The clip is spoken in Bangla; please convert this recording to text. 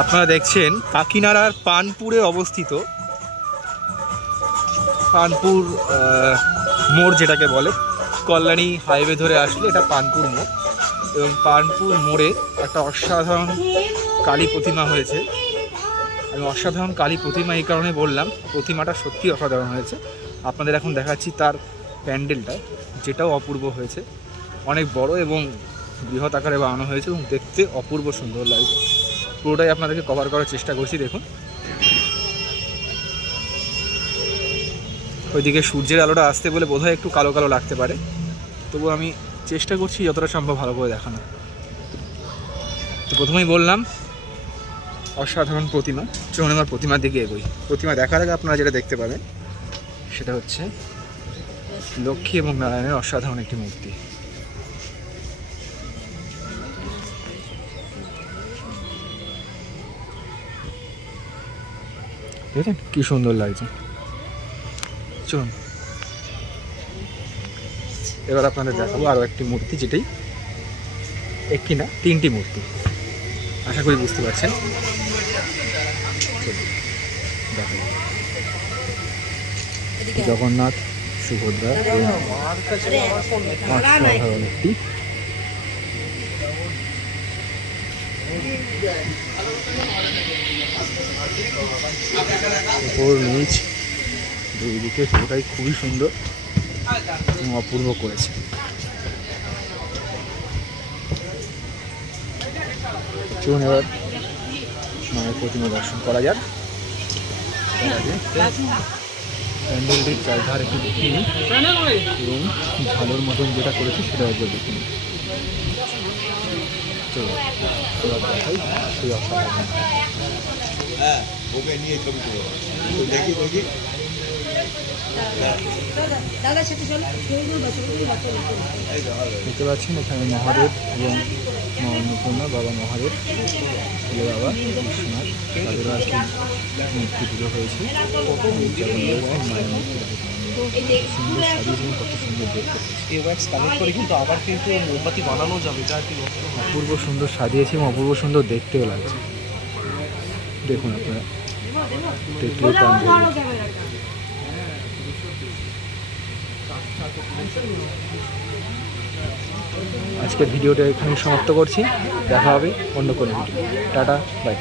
আপনারা দেখছেন কাকিনাড়ার পানপুরে অবস্থিত পানপুর মোড়, যেটাকে বলে কল্যাণী হাইওয়ে ধরে আসলে এটা পানপুর মোড়। এবং পানপুর মোড়ে একটা অসাধারণ কালী প্রতিমা হয়েছে। আমি অসাধারণ কালী প্রতিমা এই কারণে বললাম, প্রতিমাটা সত্যি অসাধারণ হয়েছে। আপনাদের এখন দেখাচ্ছি তার প্যান্ডেলটা, যেটাও অপূর্ব হয়েছে। অনেক বড় এবং বৃহৎ আকারে বানানো হয়েছে এবং দেখতে অপূর্ব সুন্দর লাগছে। পুরোটাই আপনাদেরকে কভার করার চেষ্টা করছি। দেখুন ওইদিকে সূর্যের আলোটা আসতে বলে বোধহয় একটু কালো কালো লাগতে পারে, তবু আমি চেষ্টা করছি যতটা সম্ভব ভালো করে দেখানো। তো প্রথমেই বললাম অসাধারণ প্রতিমা। চলুন আমার প্রতিমার দিকে এগোই। প্রতিমা দেখার আগে আপনারা যেটা দেখতে পাবেন সেটা হচ্ছে লক্ষ্মী এবং নারায়ণের অসাধারণ একটি মূর্তি। দেখেন কি সুন্দর লাগছে। চলুন এবার আপনাদের দেখাবো আরও একটি মূর্তি, যেটাই একটি না তিনটি মূর্তি, আশা করি বুঝতে পারছেন। দেখাবো জগন্নাথ, সুভদ্রা এবং অসাধারণ একটি উপর নিচ দুই দিকে পুরোটাই খুবই সুন্দর এবং অপূর্ব করেছে। চলুন এবার মায়ের প্রতিমা দর্শন করা যাক। প্যান্ডেলটির চারধার একটু দেখি এবং ঝালোর মতন যেটা করেছে সেটা একবার দেখি। চলো এবার দেখাই সেই অসাধারণ। দেখতে পাচ্ছেন এখানে মহাদেব এবং মা অন্নপূর্ণা, বাবা মহাদেব, ছেলে বাবা বিশ্বনাথ, তাদের আর কি মূর্তি পুজো হয়েছে। মায়ের মূর্তি সুন্দর সাজিয়েছেন, কত সুন্দর দেখতে। এবার কালেক্ট করে কিন্তু আবার কিন্তু মোমবাতি বানানো যাবে, যা কি অপূর্ব সুন্দর সাজিয়েছে এবং অপূর্ব সুন্দর দেখতেও লাগছে। দেখুন আপনারা দেখলেও প্রাণ ভরে। আজকের ভিডিওটা এখানে সমাপ্ত করছি। দেখা হবে অন্য কোনো ভিডিও। Tata, by.